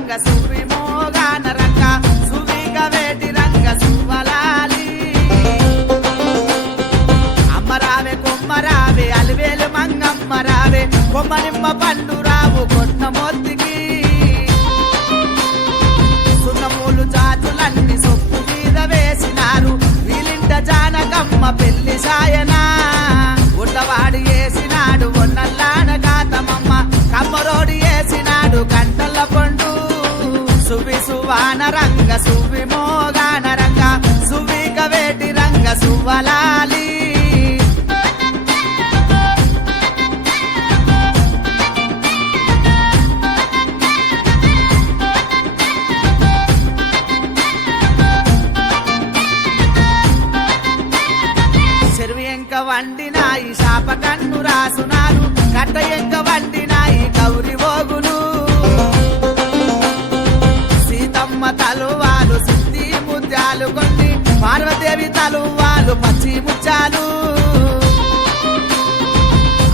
రంగ సువి మోగాన రంగ సువిగ వేటి రంగ సువలాలి అమ్మరావే కొమ్మరావే అలివేలు మంగమ్మరావే కొమ్మనిమ్మ పండు రావు కొట్న మొత్తికి సున్నమూలు జాతులన్నీ సొప్పు మీద వేసినారు వీలింట జానకమ్మ పెళ్లి సాయనా ఉండవాడి వేసినాడు ఒన్నల్లాన గాతమమ్మ కమ్మరోడి వేసినాడు కంటల పండు సువి సువాన రంగ సువి మోగాన రంగ సువిక వేటి రంగ సువలాలి చెరువు ఎంక వండినాయి శాప కన్ను రాసునారు కట్ట ఎంక వండినాయి గౌరి ఓగులు సీతమ్మ తలువాలు సిద్ధి ముత్యాలు కొన్ని పార్వదేవి తలువాలు పచ్చి ముత్యాలు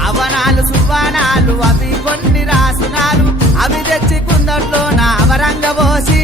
అవనాలు సువ్వానాలు అవి కొన్ని రాసునారు అవి తెచ్చి కుందట్లో నా అవరంగ పోసి